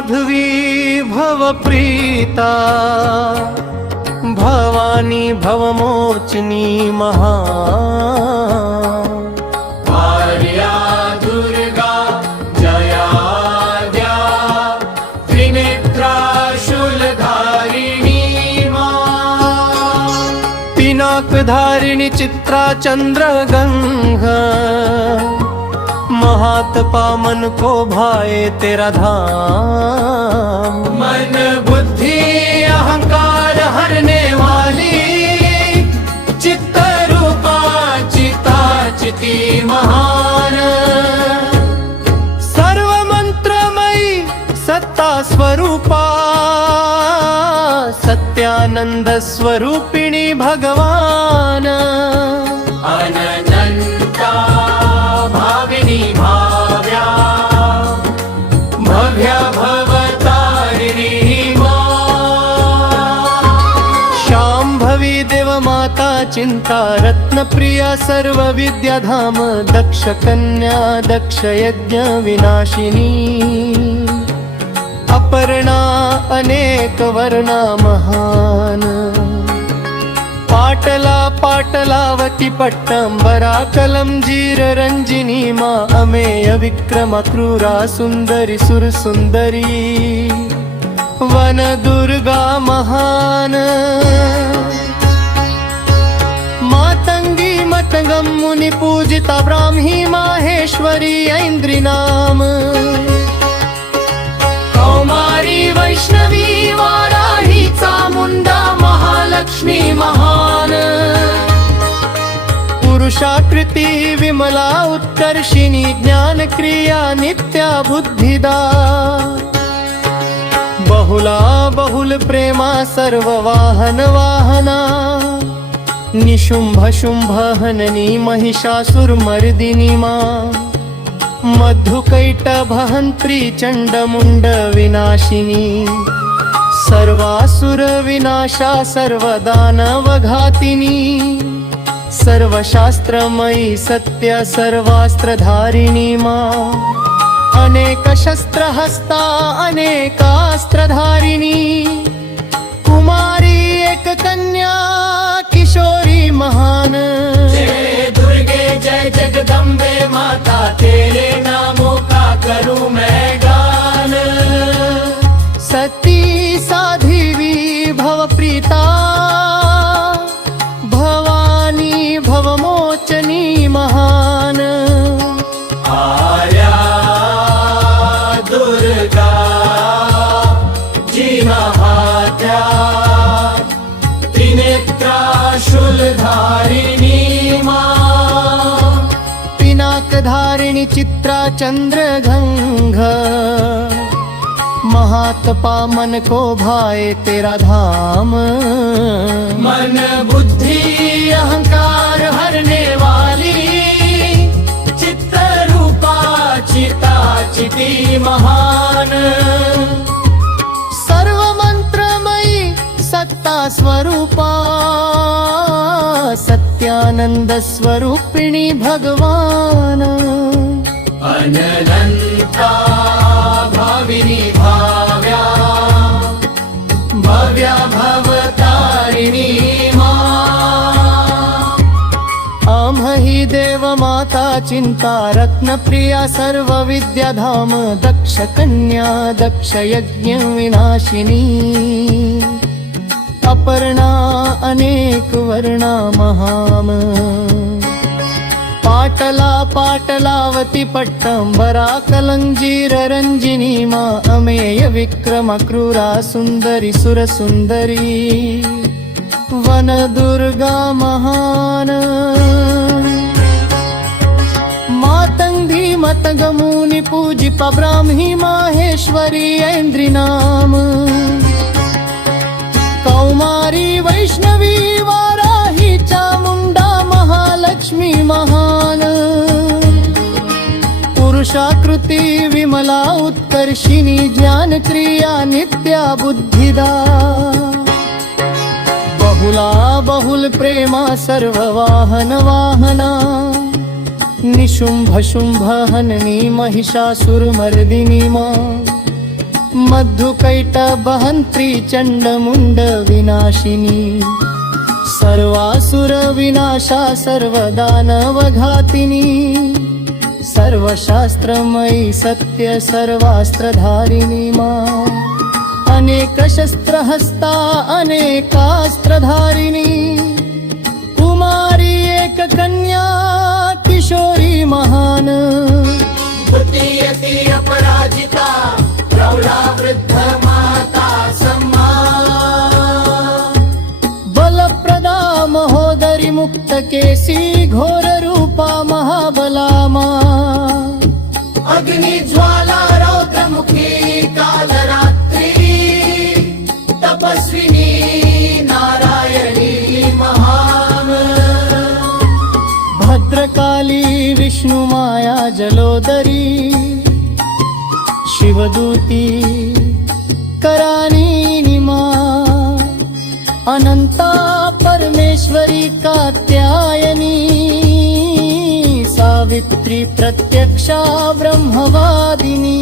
साध्वी भवप्रीता भवानी भवमोचनी महा आर्या दुर्गा जयाद्या त्रिनेत्रा शूलधारिणी मां पिनाकधारिणी चित्रा चंद्रगंगा महात्पा मन को भाए तेरा धाम। मन बुद्धि अहंकार हरने वाली चित्त रूपा चिता चिति महान सर्व मंत्रमयी सत्ता स्वरूपा सत्यानंद स्वरूपिणी भगवान। अनंता भाविनी भाव्या भव्या भवतारिणी मां शांभवी देव माता चिंता रत्न प्रिया सर्व विद्याधाम दक्ष कन्या दक्ष यज्ञ विनाशिनी अपर्णा अनेक वर्णा महान। पाटला पाटलावती पट्टंबरा कलमजीर रंजिनी मा अमेय विक्रम क्रूरा सुंदरी सुरसुंदरी वन दुर्गा महान। मातंगी मतंगम मुनि पूजिता ब्राह्मी माहेश्वरी ऐन्द्री नाम कौमारी वैष्णवी वाराही चामुंडा महालक्ष्मी महान। पुरुषाकृती विमला उत्कर्षिणी ज्ञान क्रिया नित्या बुद्धिदा बहुला बहुल प्रेमा सर्व वाहन वाहना निशुंभ शुंभ हननी महिषासुरमर्दिनी मां मधुकैटभहन्त्री चण्डमुण्ड विनाशिनी सर्वासुर विनाशा सर्वदानवघातिनी सर्वशास्त्रमयी सत्य सर्वास्त्रधारिणी मां अनेक शस्त्रहस्ता अनेकास्त्रधारिणी कुमारी एक कन्या किशोरी महान। जय दुर्गे जय जगदम्बे माता तेरे नामों का करूं मैं गान। सती साध्वी भवप्रीता भवानी भवमोचनी महान। आर्या दुर्गा जिनहात्या त्रिनेत्रा शूलधारिणी मां पिनाकधारिणी चित्रा चंद्रगंग महात्पा मन को भाए तेरा धाम। मन बुद्धि अहंकार हरने वाली चित्त रूपा चिता चिति महान। सर्व मंत्रमयी सत्ता स्वरूपा सत्यानंद स्वरूपिणी भगवान। अनंता भाविनी भाव्या भव्या भवतारिणी मां आम्ही देव माता चिंता रत्न प्रिया सर्व विद्याधाम दक्ष कन्या दक्ष यज्ञ विनाशिनी अपर्णा अनेक वर्णा महाम। पाटला पाटलावती पट्टंबरा कलंजीर रंजिनी मा अमेय विक्रम क्रूरा सुंदरी सुरसुंदरी वन दुर्गा महान। मातंगी मतगमुनि पूजिपा ब्राह्मी माहेश्वरी ऐन्द्री नाम कौमारी वैष्णवी वाराही चामुंडा महालक्ष्मी महान। पुरुषाकृती विमला उत्कर्षिणी ज्ञान क्रिया नित्या बुद्धिदा बहुला बहुल प्रेमा सर्व वाहन वाहना निशुंभ शुंभ हननी महिषासुरमर्दिनी मां मधुकैटभहन्त्री चण्डमुण्ड विनाशिनी सर्वासुर विनाशा सर्वदानवघातिनी सर्वशास्त्रमयी सत्य सर्वास्त्रधारिणी मा अनेक शस्त्रहस्ता अनेकास्त्रधारिणी कुमारी एक कन्या किशोरी महान बुद्धियति अपराजिता प्रौढा वृद्ध माता सम्मान बलप्रदा महोदरी मुक्त केसी घोर रूपा महाबलामा अग्नि ज्वाला रौद्रमुखी कालरात्री तपस्विनी नारायणी महान भद्रकाली विष्णुमाया जलोदरी शिवदूती करानी निमा अनंता परमेश्वरी कात्यायनी सावित्री प्रत्यक्षा ब्रह्मवादिनी